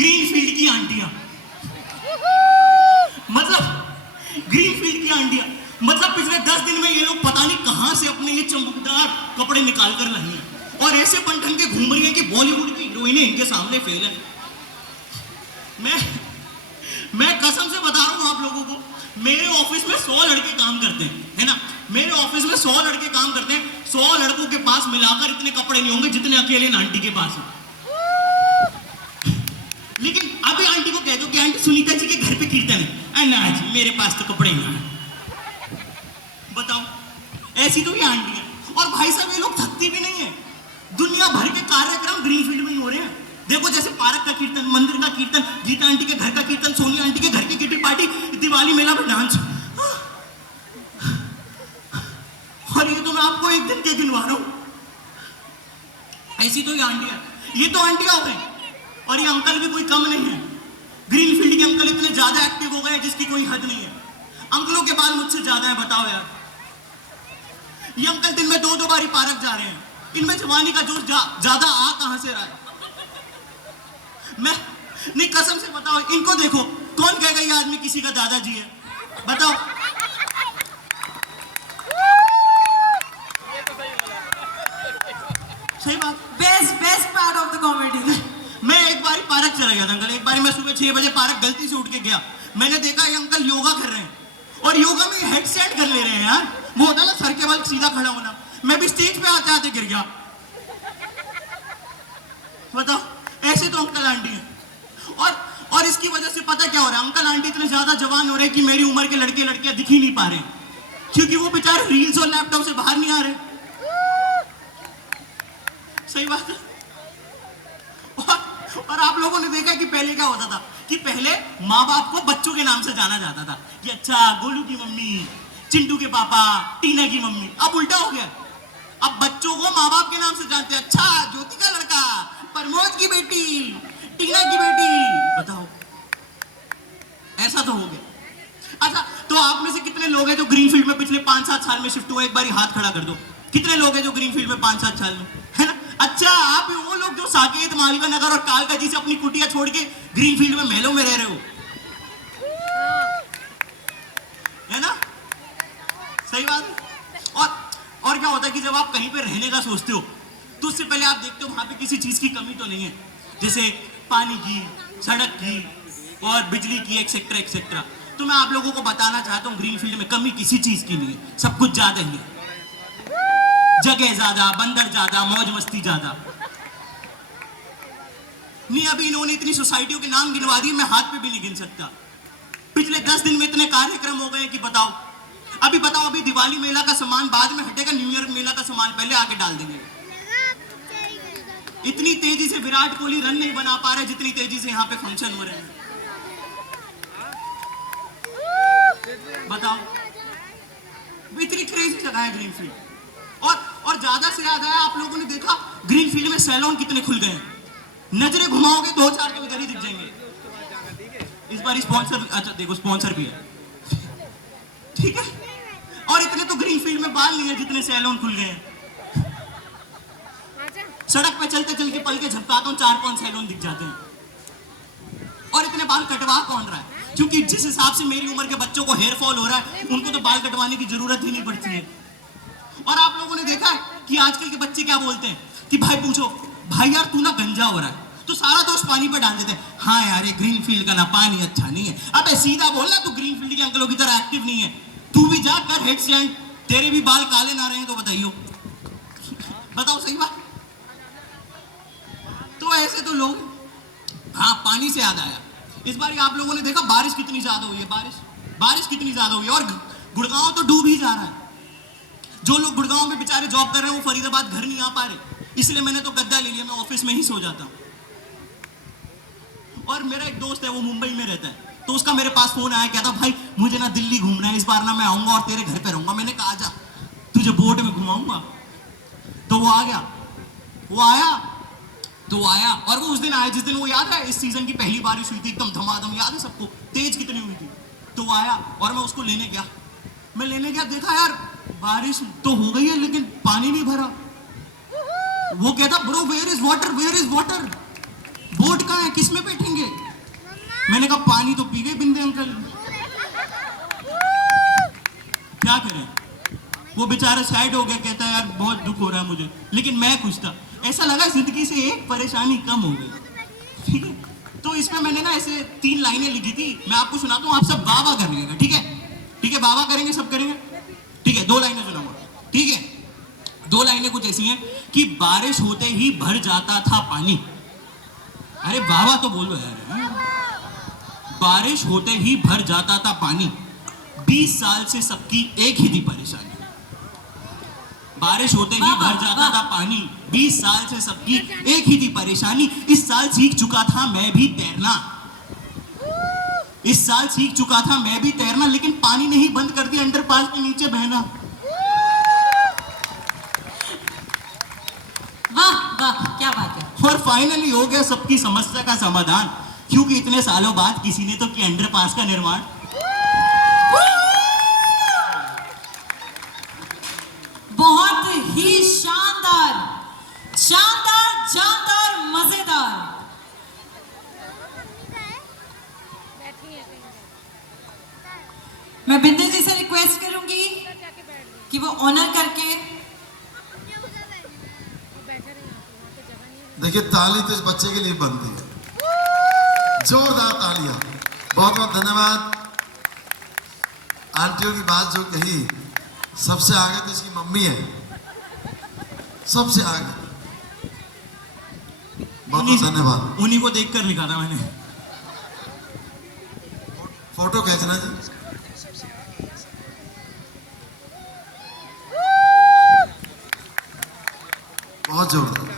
Greenfield की आंटियां, मतलब greenfield की आंटियां, मतलब पिछले 10 दिन में ये लोग पता नहीं कहां से अपने ये चमकदार कपड़े निकाल कर लाई हैं और ऐसे बन के घूम रही हैं कि बॉलीवुड की हीरोइनें इनके सामने फेल है। मैं कसम से बता रहा हूं आप लोगों को, मेरे ऑफिस में 100 लड़के काम करते हैं, है ना, मेरे ऑफिस में 100 लड़के काम करते हैं, 100 लड़कों के पास मिलाकर इतने कपड़े नहीं होंगे जितने अकेले आंटी के पास है। लेकिन अभी आंटी को कह दो कि आंटी सुनीता जी के घर पे कीर्तन है, ना जी मेरे पास तो कपड़े नहीं है। बताओ, ऐसी तो ये आंटी है। और भाई साहब ये लोग थकती भी नहीं है, दुनिया भर के कार्यक्रम ग्रीनफील्ड में ही हो रहे हैं। देखो जैसे पार्क का कीर्तन, मंदिर का कीर्तन, गीता आंटी के घर का कीर्तन, सोनिया आंटी के घर की किटी पार्टी, दिवाली मेला में डांस। और ये तो मैं आपको एक दिन के गिनवा रहा हूं। ऐसी तो ये आंटी है, ये तो आंटियां हो गई। और ये अंकल भी कोई कम नहीं है, ग्रीनफील्ड के अंकल इतने ज्यादा एक्टिव हो गए हैं जिसकी कोई हद नहीं है। अंकलों के बाल मुझसे ज्यादा है, बताओ यार। ये अंकल दिन में 2-2 बारी पार्क जा रहे हैं, इनमें जवानी का जोश ज्यादा आ कहां से रहा है? मैं नहीं, कसम से बताओ, इनको देखो, कौन कहेगा ये आदमी किसी का दादाजी है? बताओ। सही बात। Best part of the comedy. मैं एक बारी पार्क चला गया था अंकल, एक बारी मैं सुबह 6 बजे पार्क गलती से उठ के गया, मैंने देखा ये अंकल योगा कर रहे हैं और योगा में हेड स्टैंड कर ले रहे हैं यार। वो होता ना सर के बल सीधा खड़ा होना, मैं भी स्टेज पे आते आते गिर गया। बताओ, ऐसे तो अंकल आंटी हैं। और इसकी वजह से पता क्या हो रहा है, अंकल आंटी इतने ज्यादा जवान हो रहे हैं कि मेरी उम्र के लड़के लड़कियां दिख ही नहीं पा रहे, क्योंकि वो बेचारे रील्स और लैपटॉप से बाहर नहीं आ रहे। सही बात है। और आप लोगों ने देखा कि पहले क्या होता था, कि पहले माँ बाप को बच्चों के नाम से जाना जाता था कि अच्छा गोलू की मम्मी, चिंटू के पापा, टीना की मम्मी। अब उल्टा हो गया, अब बच्चों को माँ बाप के नाम से जानते हैं। अच्छा ज्योति का लड़का, प्रमोद की बेटी, टीना की बेटी। बताओ, ऐसा तो हो गया। अच्छा, तो आप में से कितने लोग हैं जो ग्रीनफील्ड में पिछले 5-7 साल में शिफ्ट हुए? एक बारी हाथ खड़ा कर दो। कितने लोग हैं जो ग्रीनफील्ड में 5-7 साल में, है ना? अच्छा, आप वो लोग जो साकेत, मालवा नगर और कालका जी से अपनी कुटिया छोड़ के ग्रीनफील्ड में महलों में रह रहे हो, है ना? सही बात। और क्या होता है कि जब आप कहीं पे रहने का सोचते हो तो उससे पहले आप देखते हो वहां पे किसी चीज की कमी तो नहीं है, जैसे पानी की, सड़क की और बिजली की, एक्सेट्रा एक्सेट्रा। तो मैं आप लोगों को बताना चाहता हूँ, ग्रीनफील्ड में कमी किसी चीज की नहीं है, सब कुछ ज्यादा ही है। जगह ज्यादा, बंदर ज्यादा, मौज मस्ती ज्यादा। नहीं, अभी इन्होंने इतनी सोसाइटियों के नाम गिनवा दिए, मैं हाथ पे भी नहीं गिन सकता। पिछले 10 दिन में इतने कार्यक्रम हो गए कि बताओ। अभी दिवाली मेला का सामान बाद में हटेगा, न्यू ईयर मेला का सामान पहले आके डाल देंगे। इतनी तेजी से विराट कोहली रन नहीं बना पा रहे जितनी तेजी से यहाँ पे फंक्शन हो रहे हैं। बताओ, इतनी क्रेजी जगह है ग्रीनफील्ड। और ज्यादा से ज्यादा है, आप लोगों ने देखा ग्रीनफील्ड में सैलून कितने खुल गए हैं। नजरें घुमाओगे 2-4 तो इधर ही दिख जाएंगे। इस बार स्पॉन्सर, अच्छा देखो स्पॉन्सर भी है, ठीक है। और इतने तो ग्रीनफील्ड में बाल नहीं है जितने सैलून खुल गए हैं। सड़क पे चलते चलते पल के झपकाता हूँ, 4-5 सैलून दिख जाते हैं। और इतने बाल कटवा कौन रहा है? क्योंकि जिस हिसाब से मेरी उम्र के बच्चों को हेयर फॉल हो रहा है, उनको तो बाल कटवाने की जरूरत ही नहीं पड़ती है। और आप लोगों ने देखा है कि आजकल के बच्चे क्या बोलते हैं कि भाई पूछो, भाई यार तू ना गंजा हो रहा है, तो सारा दोस्त पानी पर डाल देते हैं। हाँ यार, ये ग्रीनफील्ड का ना पानी अच्छा नहीं है। अबे सीधा बोलना, तू ग्रीनफील्ड के अंकलों की तरह एक्टिव नहीं है, तू भी जा कर हेड स्टैंड, तेरे भी बाल काले ना रहे तो बताइयो। बताओ, सही बात। तो ऐसे तो लोग। हाँ, पानी से याद आया, इस बार आप लोगों ने देखा बारिश कितनी ज्यादा हुई है, बारिश कितनी ज्यादा हुई है। और गुड़गांव तो डूब ही जा रहा है। जो लोग गुड़गांव में बेचारे जॉब कर रहे हैं वो फरीदाबाद घर नहीं आ पा रहे, इसलिए मैंने तो गद्दा ले लिया, मैं ऑफिस में ही सो जाता हूँ। और मेरा एक दोस्त है, वो मुंबई में रहता है, तो उसका मेरे पास फोन आया, कहता भाई मुझे ना दिल्ली घूमना है, इस बार ना मैं आऊंगा और तेरे घर पे रहूंगा। मैंने कहा आजा, तुझे बोट में घुमाऊंगा। तो वो आ गया, वो आया और वो उस दिन आया जिस दिन वो, याद है, इस सीजन की पहली बारिश हुई थी, एकदम धमाधम, याद है सबको, तेज कितनी हुई थी। तो वो आया और मैं उसको लेने गया, देखा यार बारिश तो हो गई है लेकिन पानी नहीं भरा। वो कहता bro where is water, boat कहाँ है, किस में बैठेंगे? मैंने कहा पानी तो पी गए बिंदे अंकल, क्या करें। वो बेचारा साइड हो गया, कहता है यार बहुत दुख हो रहा है मुझे, लेकिन मैं खुश था। ऐसा लगा जिंदगी से एक परेशानी कम हो गई, ठीक है। तो इसमें मैंने ना ऐसे 3 लाइनें लिखी थी, मैं आपको सुनाता हूँ, आप सब वाह वाह कर लीजिएगा, ठीक है। ठीक है, वाह वाह करेंगे, सब करेंगे, ठीक है। 2 लाइनें सुनाऊंगा, ठीक है। 2 लाइनें कुछ ऐसी हैं कि बारिश होते ही भर जाता था पानी। अरे वाह वाह तो बोलो यार। बारिश होते ही भर जाता था पानी, 20 साल से सबकी एक ही थी परेशानी। बारिश होते ही भर जाता था पानी, 20 साल से सबकी एक ही थी परेशानी। इस साल सीख चुका था मैं भी तैरना, इस साल सीख चुका था मैं भी तैरना, लेकिन पानी ने ही बंद कर दिया अंडरपास के नीचे बहना। वाह वाह, क्या बात है। और फाइनली हो गया सबकी समस्या का समाधान, क्योंकि इतने सालों बाद किसी ने तो किया अंडरपास का निर्माण। बहुत ही शानदार, शानदार, जानदार, मजेदार। मैं बिंदु जी से रिक्वेस्ट करूंगी कि वो ऑनर करके। देखिए ताली तो इस बच्चे के लिए बनती है, जोरदार तालियां। बहुत बहुत धन्यवाद। आंटियों की बात जो कही, सबसे आगे तो इसकी मम्मी है, सबसे आगे। बहुत बहुत धन्यवाद। उन्हीं को देखकर लिखा था मैंने। फोटो खींचना जी। बहुत जोरदार।